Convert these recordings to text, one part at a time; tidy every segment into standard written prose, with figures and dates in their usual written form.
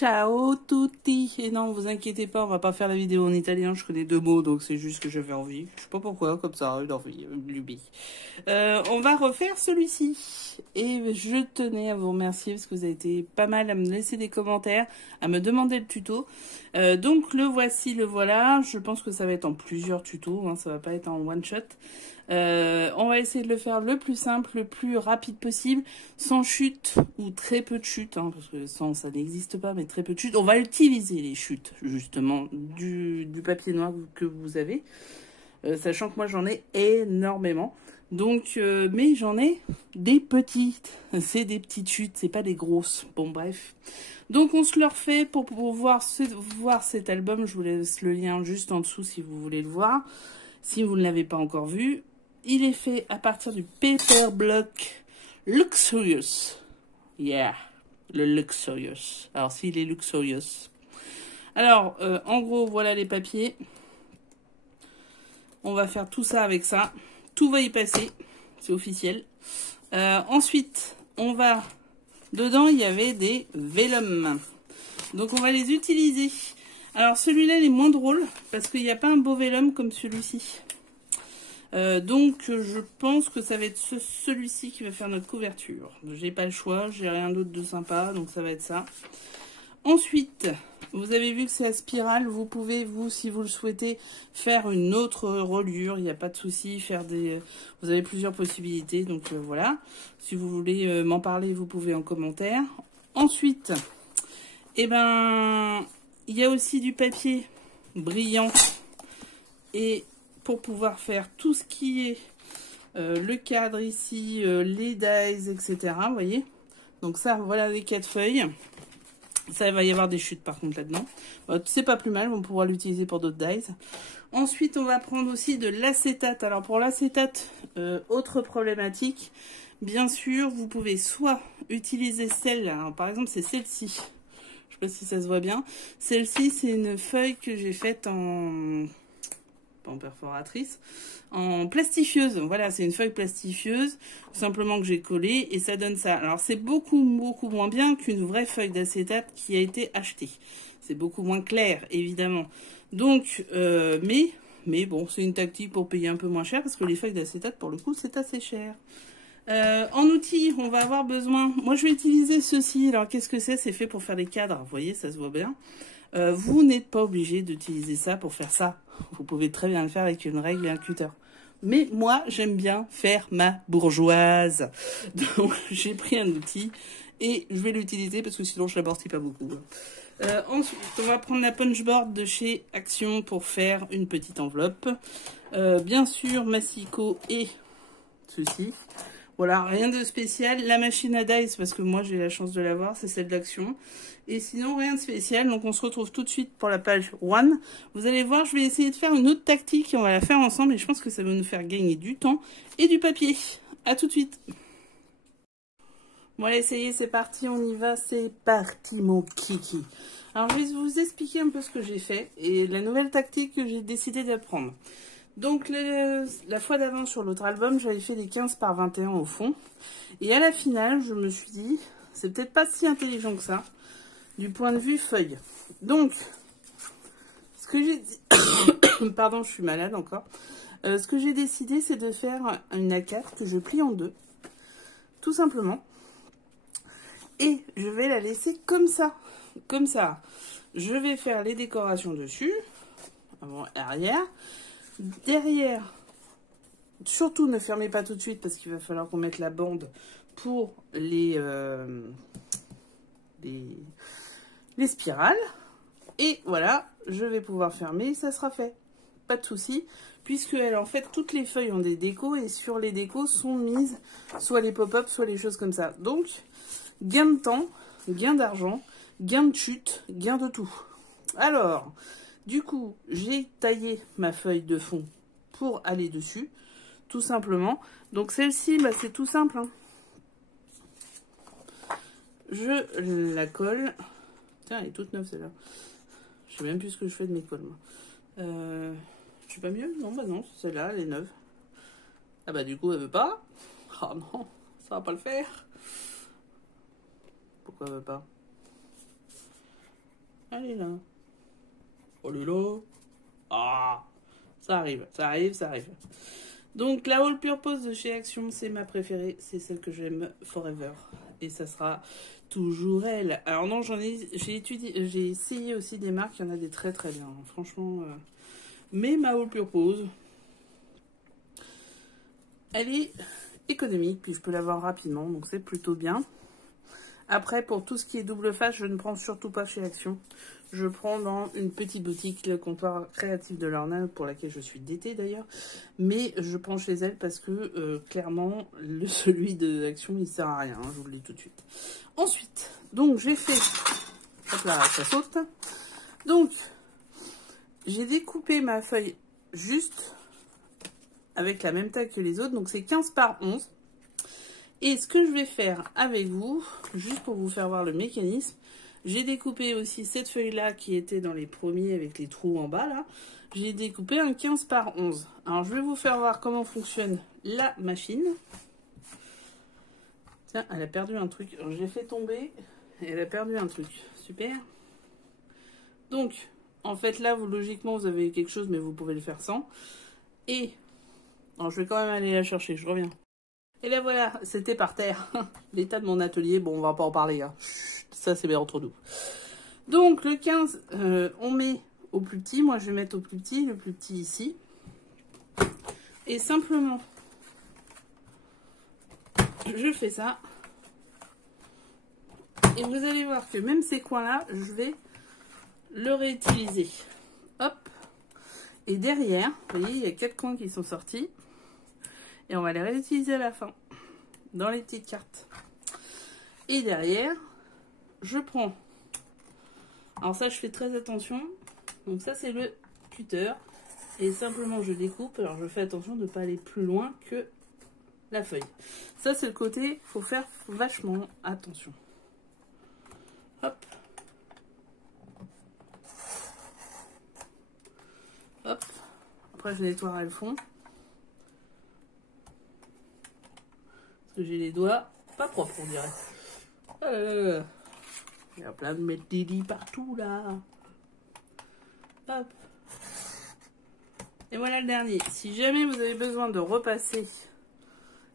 Ciao tutti. Et non, vous inquiétez pas, on va pas faire la vidéo en italien, je connais 2 mots, donc c'est juste que j'avais envie. Je sais pas pourquoi, comme ça, une envie, une lubie. On va refaire celui-ci. Et je tenais à vous remercier parce que vous avez été pas mal à me laisser des commentaires, à me demander le tuto. Donc le voici, le voilà. Je pense que ça va être en plusieurs tutos, hein, ça va pas être en one shot. On va essayer de le faire le plus simple, le plus rapide possible, sans chute ou très peu de chute, hein, parce que sans ça n'existe pas, mais très peu de chute. On va utiliser les chutes justement du papier noir que vous avez, sachant que moi j'en ai énormément. Donc, mais j'en ai des petites, c'est des petites chutes, c'est pas des grosses. Bon bref. Donc on se le refait pour pouvoir voir cet album. Je vous laisse le lien juste en dessous si vous voulez le voir. Si vous ne l'avez pas encore vu, il est fait à partir du Paper Block Luxurious. Yeah, le Luxurious. Alors s'il est Luxurious. Alors, en gros, voilà les papiers. On va faire tout ça avec ça. Tout va y passer, c'est officiel. Ensuite, on va... Dedans, il y avait des vélums. Donc, on va les utiliser. Alors, celui-là, il est moins drôle, parce qu'il n'y a pas un beau vélum comme celui-ci. Donc, je pense que ça va être celui-ci qui va faire notre couverture. J'ai pas le choix, j'ai rien d'autre de sympa, donc ça va être ça. Ensuite, vous avez vu que c'est la spirale. Vous pouvez, vous, si vous le souhaitez, faire une autre reliure. Il n'y a pas de souci. Vous avez plusieurs possibilités. Donc voilà. Si vous voulez m'en parler, vous pouvez en commentaire. Ensuite, eh ben, il y a aussi du papier brillant. Et pour pouvoir faire tout ce qui est le cadre ici, les dies, etc. Vous voyez. Donc ça, voilà les 4 feuilles. Ça, il va y avoir des chutes par contre là-dedans. C'est pas plus mal, on pourra l'utiliser pour d'autres dies. Ensuite, on va prendre aussi de l'acétate. Alors pour l'acétate, autre problématique. Bien sûr, vous pouvez soit utiliser celle-là. Par exemple, c'est celle-ci. Je sais pas si ça se voit bien. Celle-ci, c'est une feuille que j'ai faite en... pas en perforatrice, en plastifieuse. Voilà, c'est une feuille plastifieuse, tout simplement que j'ai collée, et ça donne ça. Alors, c'est beaucoup moins bien qu'une vraie feuille d'acétate qui a été achetée. C'est beaucoup moins clair, évidemment. Donc, mais bon, c'est une tactique pour payer un peu moins cher, parce que les feuilles d'acétate, pour le coup, c'est assez cher. En outils, on va avoir besoin... Moi, je vais utiliser ceci. Alors, qu'est-ce que c'est? C'est fait pour faire les cadres. Vous voyez, ça se voit bien. Vous n'êtes pas obligé d'utiliser ça pour faire ça. Vous pouvez très bien le faire avec une règle et un cutter. Mais moi, j'aime bien faire ma bourgeoise. Donc, j'ai pris un outil et je vais l'utiliser parce que sinon, je l'amortis pas beaucoup. Ensuite, on va prendre la punchboard de chez Action pour faire une petite enveloppe. Bien sûr, Massico et ceci. Voilà, rien de spécial. La machine à dice, parce que moi j'ai la chance de l'avoir, c'est celle d'Action. Et sinon, rien de spécial. Donc on se retrouve tout de suite pour la page 1. Vous allez voir, je vais essayer de faire une autre tactique et on va la faire ensemble. Et je pense que ça va nous faire gagner du temps et du papier. A tout de suite. Bon allez, ça y est, c'est parti, on y va. C'est parti mon kiki. Alors je vais vous expliquer un peu ce que j'ai fait et la nouvelle tactique que j'ai décidé d'apprendre. Donc la fois d'avant sur l'autre album, j'avais fait des 15 par 21 au fond. Et à la finale, je me suis dit, c'est peut-être pas si intelligent que ça, du point de vue feuille. Donc, ce que j'ai dit... Pardon, je suis malade encore. Ce que j'ai décidé, c'est de faire une A4 que je plie en deux. Tout simplement. Et je vais la laisser comme ça. Comme ça. Je vais faire les décorations dessus. Avant, arrière. Derrière, surtout ne fermez pas tout de suite parce qu'il va falloir qu'on mette la bande pour les spirales. Et voilà, je vais pouvoir fermer, ça sera fait. Pas de souci, puisque en fait toutes les feuilles ont des décos et sur les décos sont mises soit les pop-up, soit les choses comme ça. Donc, gain de temps, gain d'argent, gain de chute, gain de tout. Alors... Du coup, j'ai taillé ma feuille de fond pour aller dessus, tout simplement. Donc celle-ci, bah, c'est tout simple. Hein. Je la colle. Tiens, elle est toute neuve celle-là. Je sais même plus ce que je fais de mes colles, moi. Je suis pas mieux? Non, bah non, celle-là, elle est neuve. Ah bah du coup, elle veut pas. Oh non, ça va pas le faire. Pourquoi elle veut pas? Elle est là. Oh là là. Ah, ça arrive, ça arrive, ça arrive. Donc la All Purpose de chez Action, c'est ma préférée. C'est celle que j'aime forever. Et ça sera toujours elle. Alors non, j'ai essayé aussi des marques. Il y en a des très très bien. Franchement. Mais ma All Purpose, elle est économique. Puis je peux l'avoir rapidement. Donc c'est plutôt bien. Après, pour tout ce qui est double face, je ne prends surtout pas chez Action. Je prends dans une petite boutique, le comptoir créatif de Lorna, pour laquelle je suis d'été d'ailleurs. Mais je prends chez elle parce que, clairement, celui de Action, il sert à rien. Hein, je vous le dis tout de suite. Ensuite, donc j'ai fait... Hop là, ça saute. Donc, j'ai découpé ma feuille juste avec la même taille que les autres. Donc c'est 15 par 11. Et ce que je vais faire avec vous, juste pour vous faire voir le mécanisme, j'ai découpé aussi cette feuille-là qui était dans les premiers avec les trous en bas, là. J'ai découpé un 15 par 11. Alors, je vais vous faire voir comment fonctionne la machine. Tiens, elle a perdu un truc. Alors, je l'ai fait tomber et elle a perdu un truc. Super. Donc, en fait, là, logiquement, vous avez quelque chose, mais vous pouvez le faire sans. Et, alors, je vais quand même aller la chercher, je reviens. Et là voilà, c'était par terre. L'état de mon atelier, bon on va pas en parler. Hein. Chut, ça c'est bien entre nous. Donc le 15, on met au plus petit. Moi je vais mettre au plus petit, le plus petit ici. Et simplement, je fais ça. Et vous allez voir que même ces coins-là, je vais le réutiliser. Hop. Et derrière, vous voyez, il y a 4 coins qui sont sortis. Et on va les réutiliser à la fin, dans les petites cartes. Et derrière, je prends... Alors ça, je fais très attention. Donc ça, c'est le cutter. Et simplement, je découpe. Alors, je fais attention de ne pas aller plus loin que la feuille. Ça, c'est le côté, il faut faire vachement attention. Hop. Hop. Après, je nettoierai le fond. J'ai les doigts pas propres, on dirait. Il y a plein de mettre des lits partout là. Hop. Et voilà le dernier. Si jamais vous avez besoin de repasser,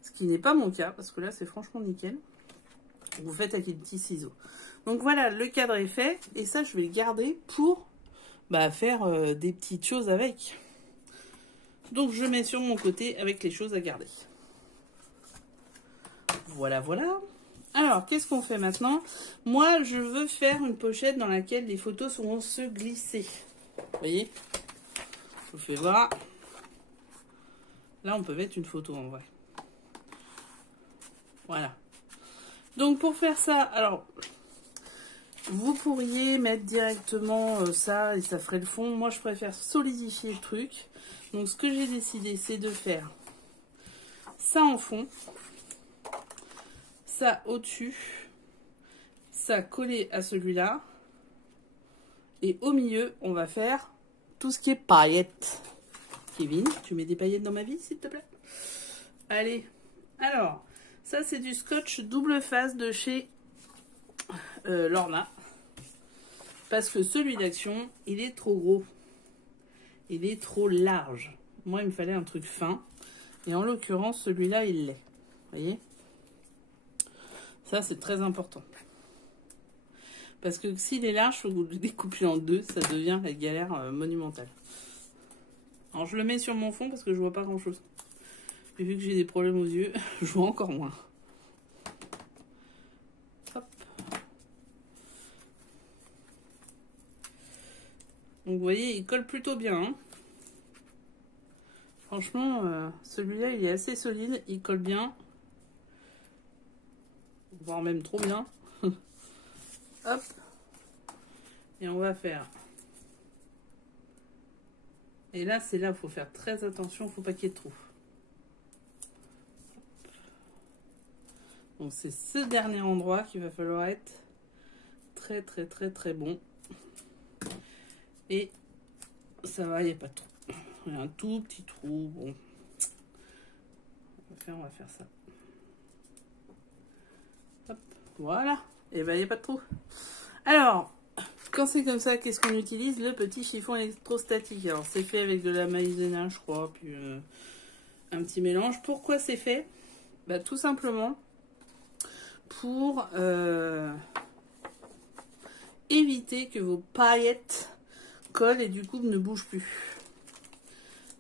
ce qui n'est pas mon cas, parce que là c'est franchement nickel, vous faites avec les petits ciseaux. Donc voilà, le cadre est fait. Et ça, je vais le garder pour faire des petites choses avec. Donc je mets sur mon côté avec les choses à garder. Voilà, voilà. Alors, qu'est-ce qu'on fait maintenant? Moi, je veux faire une pochette dans laquelle les photos seront se glisser. Vous voyez? Je vous fais voir. Là, on peut mettre une photo en vrai. Voilà. Donc, pour faire ça, alors, vous pourriez mettre directement ça et ça ferait le fond. Moi, je préfère solidifier le truc. Donc, ce que j'ai décidé, c'est de faire ça en fond. Ça au-dessus, ça collé à celui-là. Et au milieu, on va faire tout ce qui est paillettes. Kevin, tu mets des paillettes dans ma vie, s'il te plaît? Allez, alors, ça c'est du scotch double face de chez Lorna. Parce que celui d'Action, il est trop gros. Il est trop large. Moi, il me fallait un truc fin. Et en l'occurrence, celui-là, il l'est. Vous voyez? Ça, c'est très important. Parce que s'il est large, il faut que vous le découpiez en deux. Ça devient la galère monumentale. Alors, je le mets sur mon fond parce que je vois pas grand-chose. Et vu que j'ai des problèmes aux yeux, je vois encore moins. Hop. Donc, vous voyez, il colle plutôt bien. Hein. Franchement, celui-là, il est assez solide. Il colle bien. Voire même trop bien. Hop. Et on va faire. Et là, c'est là où il faut faire très attention. Il ne faut pas qu'il y ait de trous. Donc, c'est ce dernier endroit qu'il va falloir être très, très, très, très bon. Et ça va, il n'y a pas de trou. Il y a un tout petit trou. Bon. On va faire ça. Hop. Voilà. Et ben, il n'y a pas de trou. Alors, quand c'est comme ça, qu'est-ce qu'on utilise? Le petit chiffon électrostatique. Alors, c'est fait avec de la maïzena, je crois, puis un petit mélange. Pourquoi c'est fait? Bah, tout simplement pour éviter que vos paillettes collent et du coup ne bougent plus.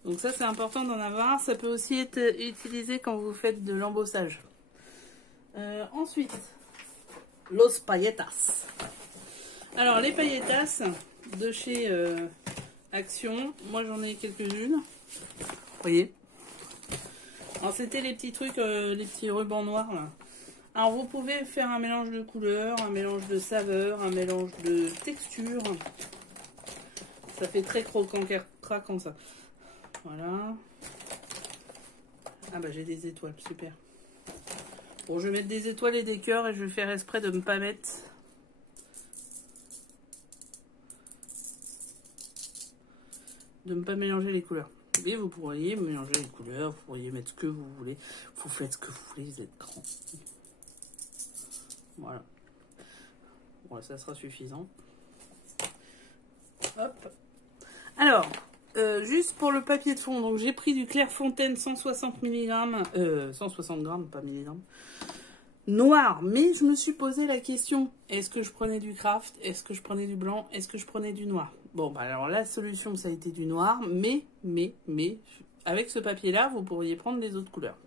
Donc ça, c'est important d'en avoir. Ça peut aussi être utilisé quand vous faites de l'embossage. Ensuite, los pailletas. Alors, les pailletas de chez Action, moi j'en ai quelques-unes. Vous voyez? Alors, c'était les petits trucs, les petits rubans noirs là. Alors, vous pouvez faire un mélange de couleurs, un mélange de saveurs, un mélange de textures. Ça fait très craquant ça. Voilà. Ah bah j'ai des étoiles, super. Bon, je vais mettre des étoiles et des cœurs et je vais faire exprès de ne pas mettre... de ne pas mélanger les couleurs. Mais vous pourriez mélanger les couleurs, vous pourriez mettre ce que vous voulez. Vous faites ce que vous voulez, vous êtes grand. Voilà. Bon, ça sera suffisant. Hop. Alors, juste pour le papier de fond, donc j'ai pris du Clairefontaine 160 mg, 160 grammes, pas milligrammes, noir. Mais je me suis posé la question, est-ce que je prenais du craft? Est-ce que je prenais du blanc? Est-ce que je prenais du noir? Bon, bah alors la solution, ça a été du noir, mais, avec ce papier-là, vous pourriez prendre les autres couleurs.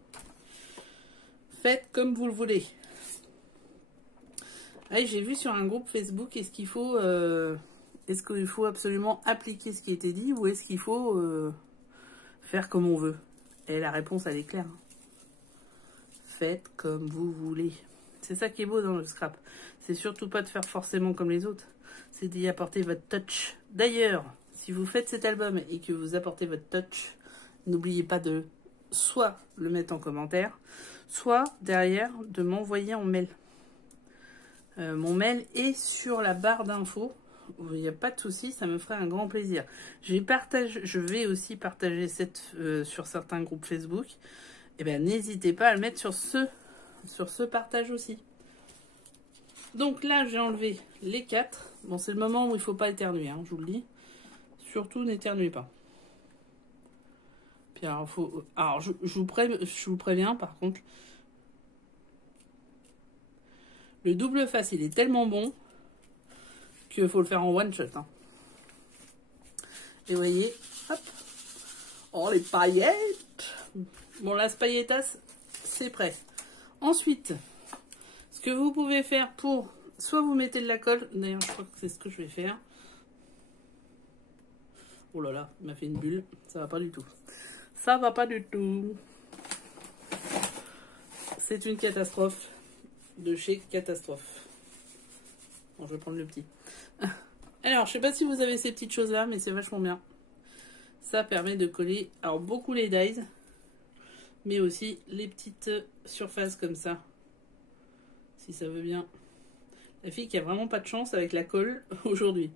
Faites comme vous le voulez. Ah, j'ai vu sur un groupe Facebook, est-ce qu'il faut absolument appliquer ce qui a été dit ou est-ce qu'il faut faire comme on veut? Et la réponse, elle est claire. Faites comme vous voulez. C'est ça qui est beau dans le scrap. C'est surtout pas de faire forcément comme les autres. C'est d'y apporter votre touch. D'ailleurs, si vous faites cet album et que vous apportez votre touch, n'oubliez pas de soit le mettre en commentaire, soit derrière de m'envoyer en mail. Mon mail est sur la barre d'infos. Il n'y a pas de souci, ça me ferait un grand plaisir. Je vais aussi partager sur certains groupes Facebook. Et bien, n'hésitez pas à le mettre sur ce partage aussi. Donc là, j'ai enlevé les 4. Bon, c'est le moment où il ne faut pas éternuer, hein, je vous le dis. Surtout, n'éternuez pas. Puis alors, je vous préviens, par contre, le double face, il est tellement bon qu'il faut le faire en one shot. Hein. Et vous voyez, hop. Oh, les paillettes. Bon, las pailletas, c'est prêt. Ensuite, ce que vous pouvez faire pour... Soit vous mettez de la colle. D'ailleurs, je crois que c'est ce que je vais faire. Oh là là, il m'a fait une bulle. Ça va pas du tout. Ça va pas du tout. C'est une catastrophe. De chez Catastrophe. Bon, je vais prendre le petit. Alors, je sais pas si vous avez ces petites choses-là, mais c'est vachement bien. Ça permet de coller, alors beaucoup les dies, mais aussi les petites surfaces comme ça. Si ça veut bien. La fille qui a vraiment pas de chance avec la colle aujourd'hui.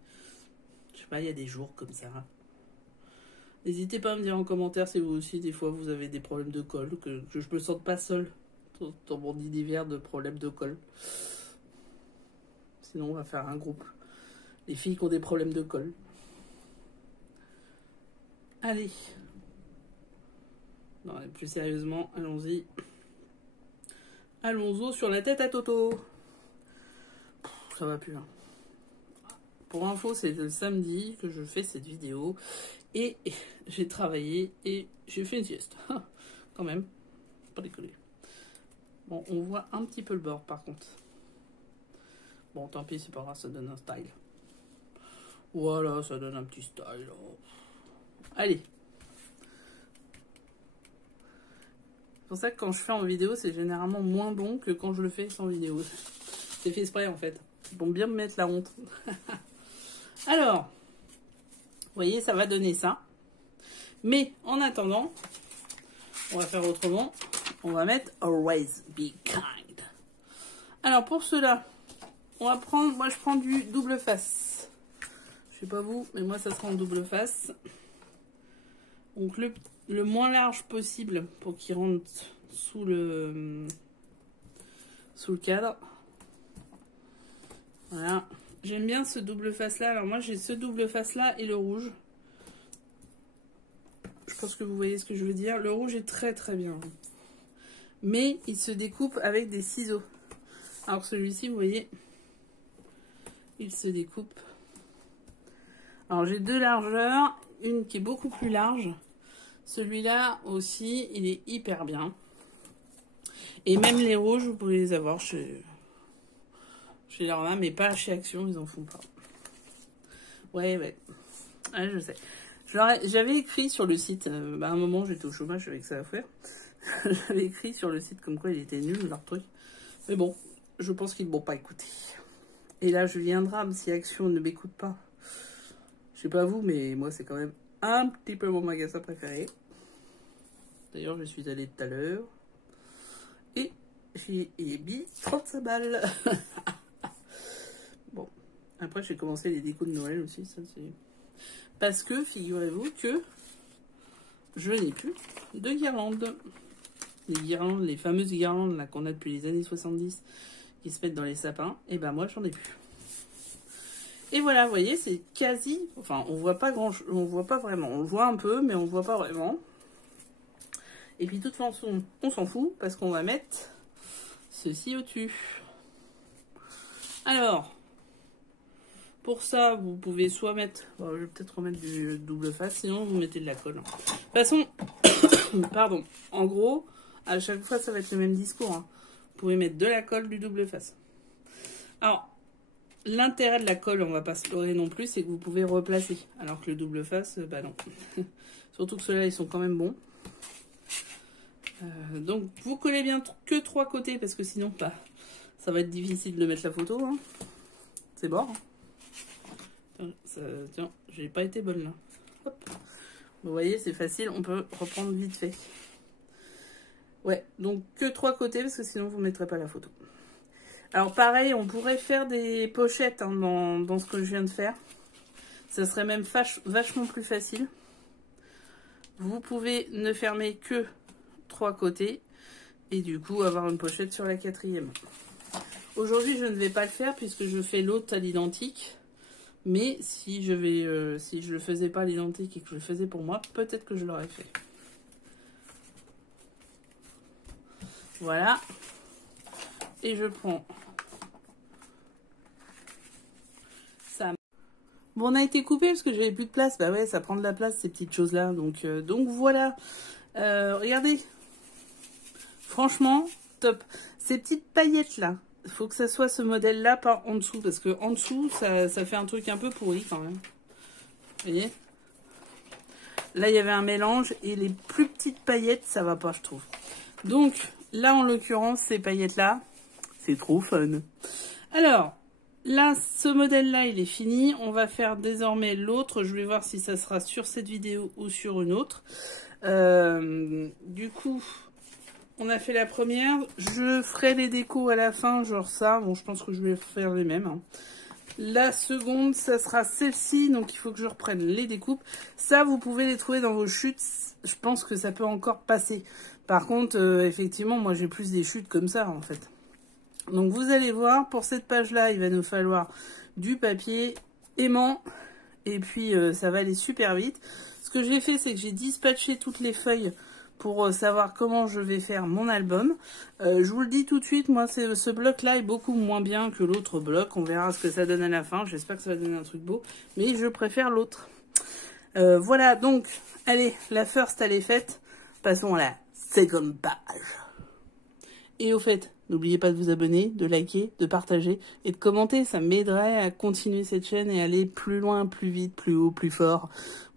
Je sais pas, il y a des jours comme ça. N'hésitez pas à me dire en commentaire si vous aussi, des fois, vous avez des problèmes de colle, que je me sente pas seule dans mon univers de problèmes de colle. Sinon, on va faire un groupe. Les filles qui ont des problèmes de colle. Allez. Non, plus sérieusement, allons-y. Allons-y sur la tête à Toto. Ça va plus. Hein. Pour info, c'est le samedi que je fais cette vidéo. Et j'ai travaillé et j'ai fait une sieste. Quand même. Pas décoller. Bon, on voit un petit peu le bord par contre. Bon, tant pis, c'est pas grave, ça donne un style. Voilà, ça donne un petit style. Allez. C'est pour ça que quand je fais en vidéo, c'est généralement moins bon que quand je le fais sans vidéo. C'est fait exprès en fait. Pour bien me mettre la honte. Alors, vous voyez, ça va donner ça. Mais en attendant, on va faire autrement. On va mettre Always Be Kind. Alors pour cela, on va prendre, moi je prends du double face. Je sais pas vous, mais moi ça sera en double face. Donc le moins large possible pour qu'il rentre sous le cadre. Voilà. J'aime bien ce double face là. Alors moi j'ai ce double face là et le rouge. Je pense que vous voyez ce que je veux dire. Le rouge est très très bien. Mais il se découpe avec des ciseaux. Alors celui-ci, vous voyez, il se découpe. Alors j'ai deux largeurs. Une qui est beaucoup plus large. Celui-là aussi, il est hyper bien. Et même les rouges, vous pouvez les avoir chez Lorna, mais pas chez Action, ils en font pas. Ouais. Ouais, je sais. J'avais écrit sur le site, à un moment j'étais au chômage avec ça à faire. J'avais écrit sur le site comme quoi il était nul leur truc. Mais bon, je pense qu'ils ne m'ont pas écouté. Et là, je viens un drame si Action ne m'écoute pas. Je sais pas vous, mais moi c'est quand même un petit peu mon magasin préféré. D'ailleurs, je suis allée tout à l'heure. Et j'ai mis 35 balles. Bon, après j'ai commencé les décos de Noël aussi. Ça, parce que, figurez-vous que je n'ai plus de guirlandes. Les guirlandes, les fameuses guirlandes qu'on a depuis les années 70 qui se mettent dans les sapins. Et ben moi, j'en ai plus. Et voilà, vous voyez, c'est quasi... Enfin, on voit pas grand-chose, on voit pas vraiment. On le voit un peu, mais on voit pas vraiment. Et puis, de toute façon, on s'en fout parce qu'on va mettre ceci au-dessus. Alors, pour ça, vous pouvez soit mettre... Bon, je vais peut-être remettre du double face, sinon vous mettez de la colle. De toute façon, pardon, en gros, à chaque fois, ça va être le même discours. Hein. Vous pouvez mettre de la colle, du double face. Alors, l'intérêt de la colle, on va pas se leurrer non plus, c'est que vous pouvez replacer. Alors que le double face, bah non. Surtout que ceux-là, ils sont quand même bons. Donc, vous collez bien que 3 côtés, parce que sinon, bah, ça va être difficile de mettre la photo. Hein. C'est mort. Hein. Tiens, j'ai pas été bonne là. Hop. Vous voyez, c'est facile, on peut reprendre vite fait. Ouais, donc que 3 côtés, parce que sinon, vous ne mettrez pas la photo. Alors pareil, on pourrait faire des pochettes hein, dans ce que je viens de faire. Ça serait même vachement plus facile. Vous pouvez ne fermer que 3 côtés. Et du coup, avoir une pochette sur la 4e. Aujourd'hui, je ne vais pas le faire puisque je fais l'autre à l'identique. Mais si je le faisais pas à l'identique et que je le faisais pour moi, peut-être que je l'aurais fait. Voilà. Et je prends... ça. Bon, on a été coupé parce que j'avais plus de place. Bah ouais, ça prend de la place ces petites choses-là. Donc voilà. Regardez. Franchement, top. Ces petites paillettes-là. Il faut que ça soit ce modèle-là par en dessous. Parce que en dessous, ça fait un truc un peu pourri quand même. Vous voyez? Là, il y avait un mélange. Et les plus petites paillettes, ça va pas, je trouve. Donc, là, en l'occurrence, ces paillettes-là, c'est trop fun. Alors, là, ce modèle-là, il est fini. On va faire désormais l'autre. Je vais voir si ça sera sur cette vidéo ou sur une autre. Du coup... On a fait la première, je ferai les décos à la fin, genre ça. Bon, je pense que je vais faire les mêmes. Hein. La seconde, ça sera celle-ci, donc il faut que je reprenne les découpes. Ça, vous pouvez les trouver dans vos chutes. Je pense que ça peut encore passer. Par contre, effectivement, moi j'ai plus des chutes comme ça, en fait. Donc vous allez voir, pour cette page-là, il va nous falloir du papier aimant. Et puis, ça va aller super vite. Ce que j'ai fait, c'est que j'ai dispatché toutes les feuilles pour savoir comment je vais faire mon album. Je vous le dis tout de suite, moi ce bloc-là est beaucoup moins bien que l'autre bloc. On verra ce que ça donne à la fin. J'espère que ça va donner un truc beau. Mais je préfère l'autre. Voilà, donc, allez, la first, elle est faite. Passons à la seconde page. Et au fait, n'oubliez pas de vous abonner, de liker, de partager et de commenter. Ça m'aiderait à continuer cette chaîne et aller plus loin, plus vite, plus haut, plus fort.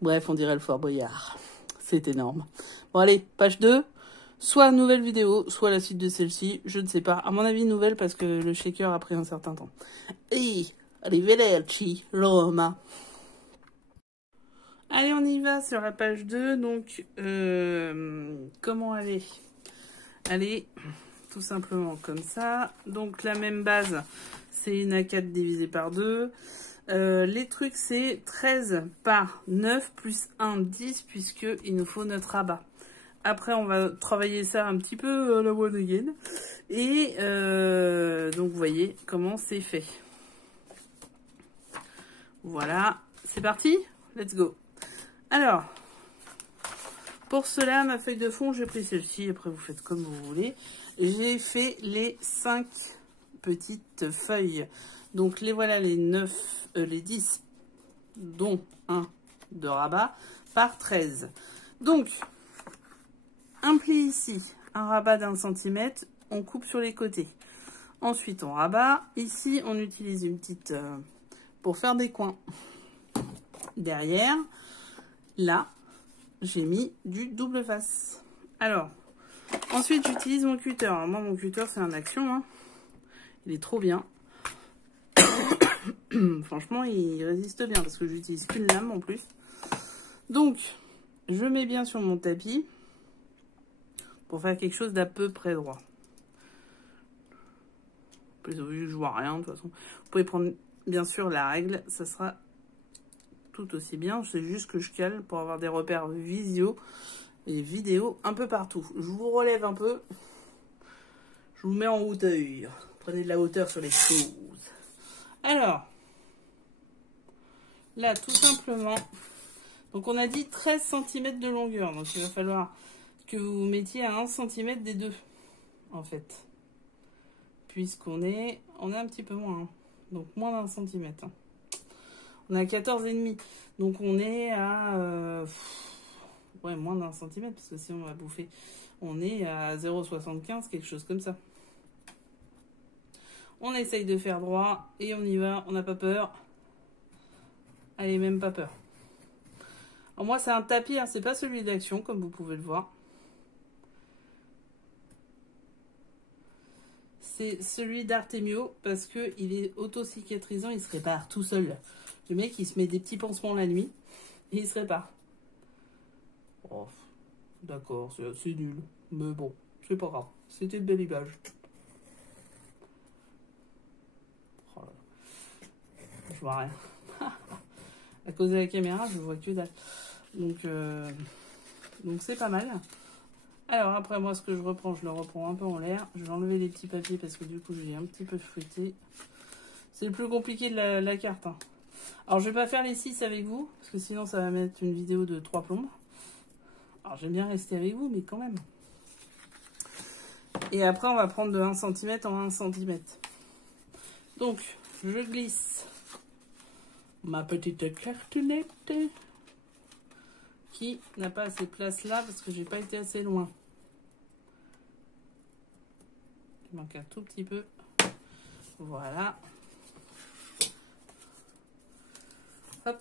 Bref, on dirait le Fort Boyard. C'est énorme. Bon allez, page 2, soit nouvelle vidéo, soit la suite de celle-ci, je ne sais pas. À mon avis, nouvelle parce que le shaker a pris un certain temps. Et arrivederci, Roma. Allez, on y va sur la page 2. Donc, comment aller? Allez, tout simplement comme ça. Donc, la même base, c'est une A4 divisée par 2. Les trucs, c'est 13 par 9 plus 1, 10, puisqu'il nous faut notre rabat. Après, on va travailler ça un petit peu à la one again. Et donc, vous voyez comment c'est fait. Voilà, c'est parti, let's go. Alors, pour cela, ma feuille de fond, j'ai pris celle-ci, après vous faites comme vous voulez. J'ai fait les 5 petites feuilles. Donc les voilà les 10, dont un de rabat, par 13. Donc, un pli ici, un rabat d'1 cm, on coupe sur les côtés. Ensuite, on rabat. Ici, on utilise une petite... pour faire des coins. Derrière, là, j'ai mis du double face. Alors, ensuite, j'utilise mon cutter. Alors, moi, mon cutter, c'est un Action. Hein. Il est trop bien. Franchement, il résiste bien parce que j'utilise qu'une lame en plus. Donc, je mets bien sur mon tapis pour faire quelque chose d'à peu près droit. Vu que je vois rien, de toute façon. Vous pouvez prendre, bien sûr, la règle. Ça sera tout aussi bien. C'est juste que je cale pour avoir des repères visio et vidéo un peu partout. Je vous relève un peu. Je vous mets en hauteur. Prenez de la hauteur sur les choses. Alors, là, tout simplement, donc on a dit 13 cm de longueur. Donc il va falloir que vous mettiez à 1 cm des deux, en fait. Puisqu'on est, un petit peu moins, hein. Donc moins d'1 cm. Hein. On a 14,5. Donc on est à ouais, moins d'1 cm, parce que si on va bouffer, on est à 0,75, quelque chose comme ça. On essaye de faire droit et on y va, on n'a pas peur. Allez, même pas peur. Alors moi, c'est un tapis, hein, c'est pas celui d'Action, comme vous pouvez le voir. C'est celui d'Artemio, parce qu'il est auto-cicatrisant, il se répare tout seul. Le mec, il se met des petits pansements la nuit, et il se répare. Oh, d'accord, c'est nul. Mais bon, c'est pas grave. C'était une belle image. Oh là là. Je vois rien. À cause de la caméra, je vois que dalle. Donc c'est pas mal. Alors après, moi, ce que je reprends, je le reprends un peu en l'air. Je vais enlever les petits papiers parce que du coup, j'ai un petit peu fruité. C'est le plus compliqué de la carte. Hein. Alors, je vais pas faire les 6 avec vous, parce que sinon, ça va mettre une vidéo de 3 plombes. Alors, j'aime bien rester avec vous, mais quand même. Et après, on va prendre de 1 cm en 1 cm. Donc, je glisse ma petite cartonnette qui n'a pas assez de place là parce que j'ai pas été assez loin. Il manque un tout petit peu. Voilà. Hop,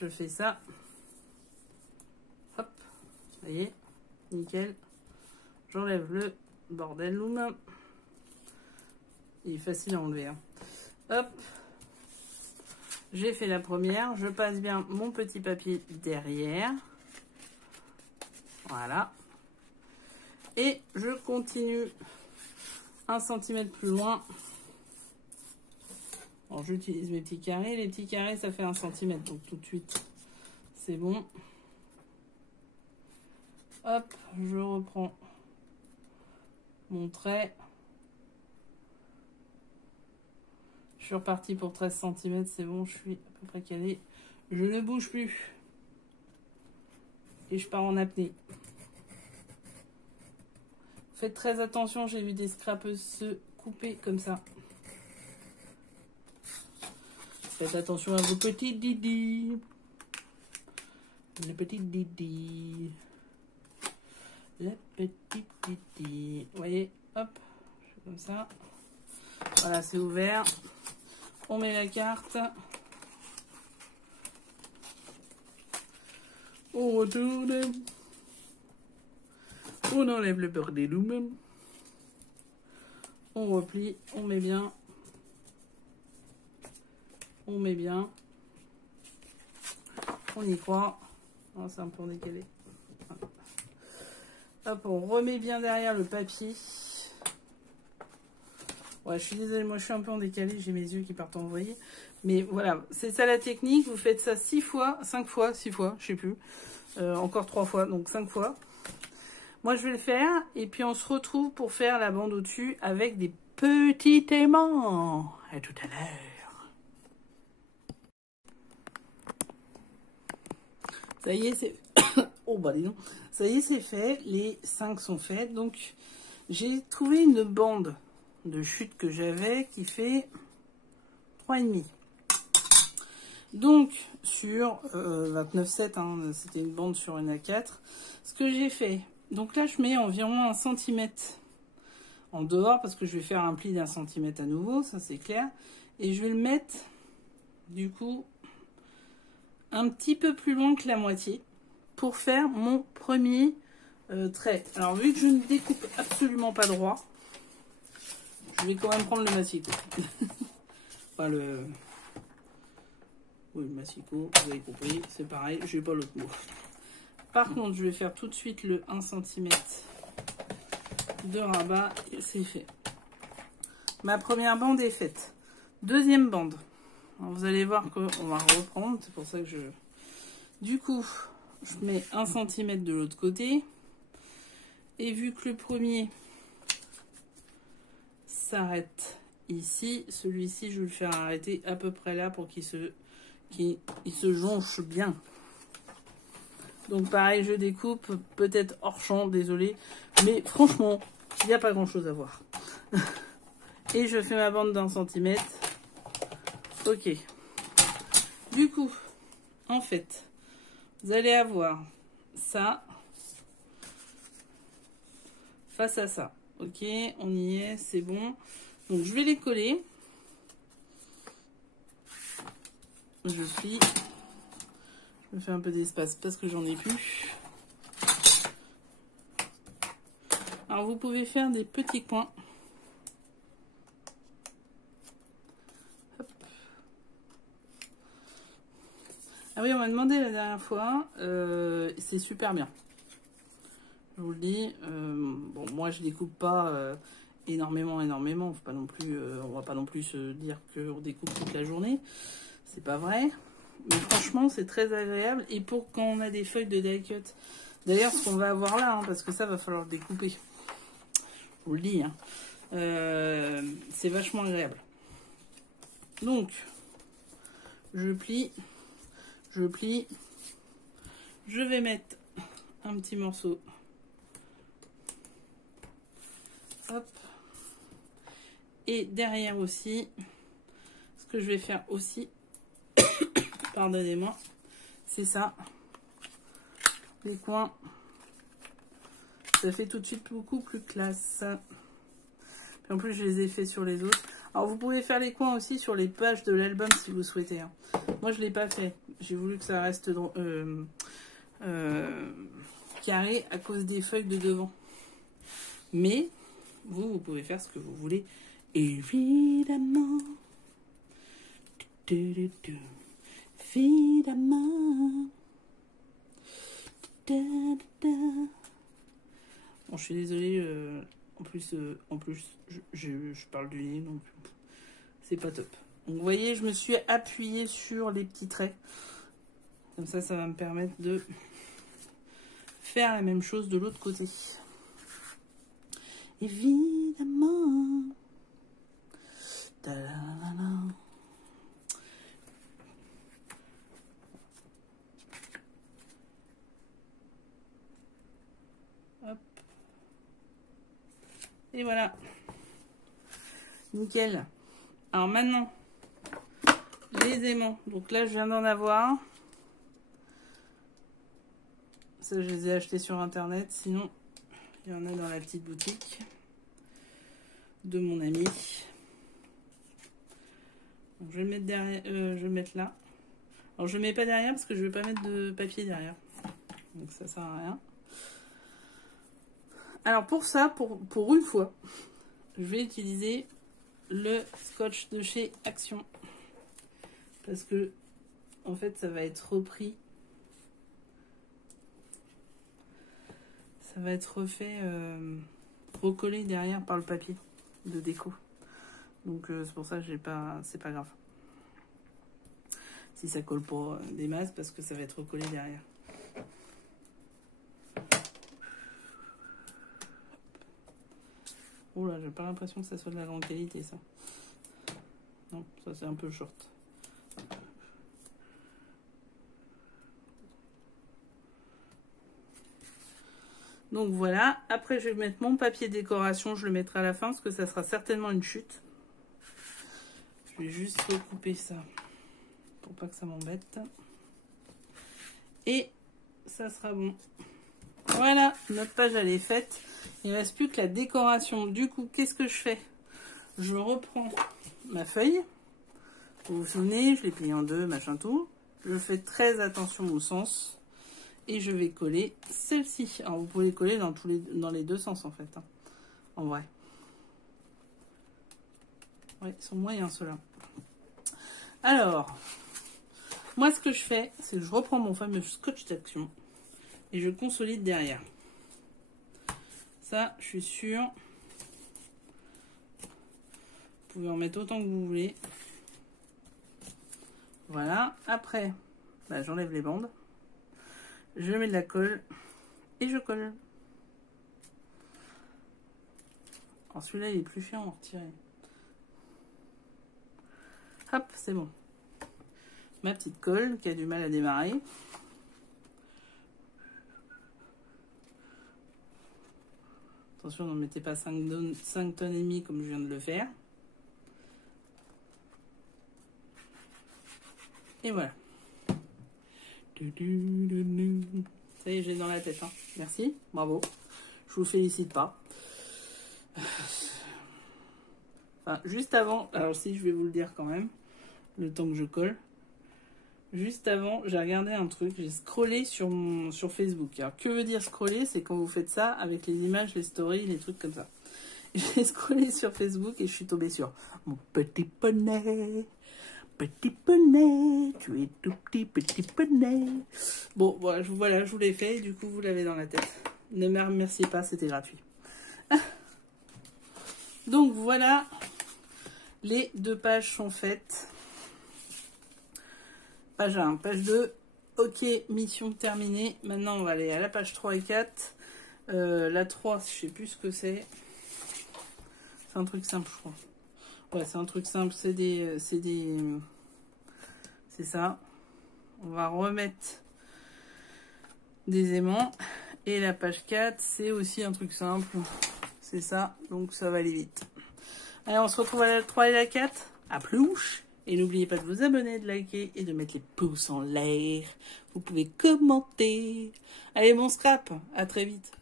je fais ça. Hop, ça y est, nickel. J'enlève le bordel loom. Il est facile à enlever. Hein. Hop. J'ai fait la première. Je passe bien mon petit papier derrière. Voilà. Et je continue 1 cm plus loin. Alors, j'utilise mes petits carrés. Les petits carrés, ça fait 1 cm. Donc, tout de suite, c'est bon. Hop, je reprends mon trait. Je suis reparti pour 13 cm. C'est bon, je suis à peu près calé. Je ne bouge plus. Et je pars en apnée. Faites très attention, j'ai vu des scrapeuses se couper comme ça. Faites attention à vos petites didis. Les petites didis. La petite didi. Vous voyez, hop, je fais comme ça. Voilà, c'est ouvert. On met la carte. On retourne. On enlève le bordel nous-mêmes. On replie, on met bien. On met bien. On y croit. Oh, c'est un peu décalé. Hop, on remet bien derrière le papier. Ouais, je suis désolée, moi je suis un peu en décalé, j'ai mes yeux qui partent en vrille. Mais voilà, c'est ça la technique. Vous faites ça 6 fois, 5 fois, 6 fois, je sais plus. Encore 3 fois, donc 5 fois. Moi, je vais le faire. Et puis, on se retrouve pour faire la bande au-dessus avec des petits aimants. À tout à l'heure. Ça y est, c'est... oh, bah, dis donc. Ça y est, c'est fait. Les 5 sont faits. Donc, j'ai trouvé une bande de chute que j'avais qui fait 3,5. Donc, sur 29,7, hein, c'était une bande sur une A4. Ce que j'ai fait, donc là, je mets environ 1 cm en dehors parce que je vais faire un pli d'1 cm à nouveau, ça c'est clair. Et je vais le mettre, du coup, un petit peu plus loin que la moitié pour faire mon premier trait. Alors, vu que je ne découpe absolument pas droit, je vais quand même prendre le massicot. Enfin, le... Oui, le massicot, vous avez compris, c'est pareil, je n'ai pas l'autre mot. Par contre, je vais faire tout de suite le 1 cm de rabat et c'est fait. Ma première bande est faite. Deuxième bande. Alors, vous allez voir qu'on va reprendre, c'est pour ça que je... Du coup, je mets 1 cm de l'autre côté. Et vu que le premier s'arrête ici, celui-ci, je vais le faire arrêter à peu près là pour qu'il se jonche bien. Donc pareil, je découpe, peut-être hors champ, désolé. Mais franchement, il n'y a pas grand-chose à voir. Et je fais ma bande d'1 cm. Ok. Du coup, en fait, vous allez avoir ça face à ça. Ok, on y est, c'est bon. Donc je vais les coller. Je plie. Je me fais un peu d'espace parce que j'en ai plus. Alors vous pouvez faire des petits coins. Hop. Ah oui, on m'a demandé la dernière fois. C'est super bien. Je vous le dis. Bon, moi je découpe pas énormément. Faut pas non plus, on va pas non plus se dire qu'on découpe toute la journée. C'est pas vrai. Mais franchement, c'est très agréable. Et pour quand on a des feuilles de die cut, d'ailleurs, ce qu'on va avoir là, hein, parce que ça va falloir le découper. Je vous le dis. Hein. C'est vachement agréable. Donc, je plie. Je vais mettre un petit morceau. Hop. Et derrière aussi, ce que je vais faire aussi, pardonnez-moi, c'est ça. Les coins, ça fait tout de suite beaucoup plus classe. Puis en plus, je les ai fait sur les autres. Alors, vous pouvez faire les coins aussi sur les pages de l'album si vous souhaitez. Hein. Moi, je ne l'ai pas fait. J'ai voulu que ça reste carré à cause des feuilles de devant. Mais, vous pouvez faire ce que vous voulez. Évidemment. Évidemment. Bon, je suis désolée. En plus, je parle du nez, donc c'est pas top. Donc, vous voyez, je me suis appuyée sur les petits traits. Comme ça, ça va me permettre de faire la même chose de l'autre côté. Évidemment. Hop. Et voilà. Nickel. Alors maintenant, les aimants. Donc là, je viens d'en avoir. Ça, je les ai achetés sur internet. Sinon, il y en a dans la petite boutique de mon ami. Donc, je vais le mettre derrière. Je vais le mettre là. Alors, je ne le mets pas derrière parce que je ne vais pas mettre de papier derrière. Donc, ça sert à rien. Alors, pour ça, pour une fois, je vais utiliser le scotch de chez Action. Parce que, en fait, ça va être repris. Ça va être refait, recollé derrière par le papier de déco. Donc, c'est pour ça que j'ai pas, c'est pas grave. Si ça colle pas des masses, parce que ça va être recollé derrière. Oh là, j'ai pas l'impression que ça soit de la grande qualité, ça. Non, ça c'est un peu short. Donc voilà, après je vais mettre mon papier décoration, je le mettrai à la fin parce que ça sera certainement une chute. Je vais juste recouper ça pour pas que ça m'embête. Et ça sera bon. Voilà, notre page elle est faite. Il ne reste plus que la décoration. Du coup, qu'est-ce que je fais? Je reprends ma feuille. Vous vous souvenez, je l'ai pliée en deux, machin tout. Je fais très attention au sens. Et je vais coller celle-ci. Alors vous pouvez coller dans les deux sens en fait. Hein, en vrai. Ouais, ils sont moyens ceux-là. Alors, moi ce que je fais, c'est que je reprends mon fameux scotch d'action. Et je consolide derrière. Ça, je suis sûre. Vous pouvez en mettre autant que vous voulez. Voilà. Après, bah, j'enlève les bandes. Je mets de la colle. Et je colle. Alors celui-là, il est plus chiant à en retirer. Hop, c'est bon. Ma petite colle qui a du mal à démarrer. Attention, n'en mettez pas 5 tonnes et demi comme je viens de le faire. Et voilà. Ça y est, j'ai dans la tête. Hein. Merci, bravo. Je vous félicite pas. Enfin, juste avant, alors si, je vais vous le dire quand même, le temps que je colle. Juste avant, j'ai regardé un truc, j'ai scrollé sur Facebook. Alors, que veut dire scroller? C'est quand vous faites ça avec les images, les stories, les trucs comme ça. J'ai scrollé sur Facebook et je suis tombée sur mon petit poney, tu es tout petit poney. Bon, voilà, je vous l'ai fait, du coup, vous l'avez dans la tête. Ne me remerciez pas, c'était gratuit. Donc, voilà, les deux pages sont faites. Page 1, page 2, ok, mission terminée. Maintenant, on va aller à la page 3 et 4. La 3, je sais plus ce que c'est. C'est un truc simple, je crois. Ouais, c'est un truc simple, c'est ça. On va remettre des aimants. Et la page 4, c'est aussi un truc simple. C'est ça, donc ça va aller vite. Allez, on se retrouve à la 3 et la 4. À plus. Et n'oubliez pas de vous abonner, de liker et de mettre les pouces en l'air. Vous pouvez commenter. Allez, mon scrap, à très vite.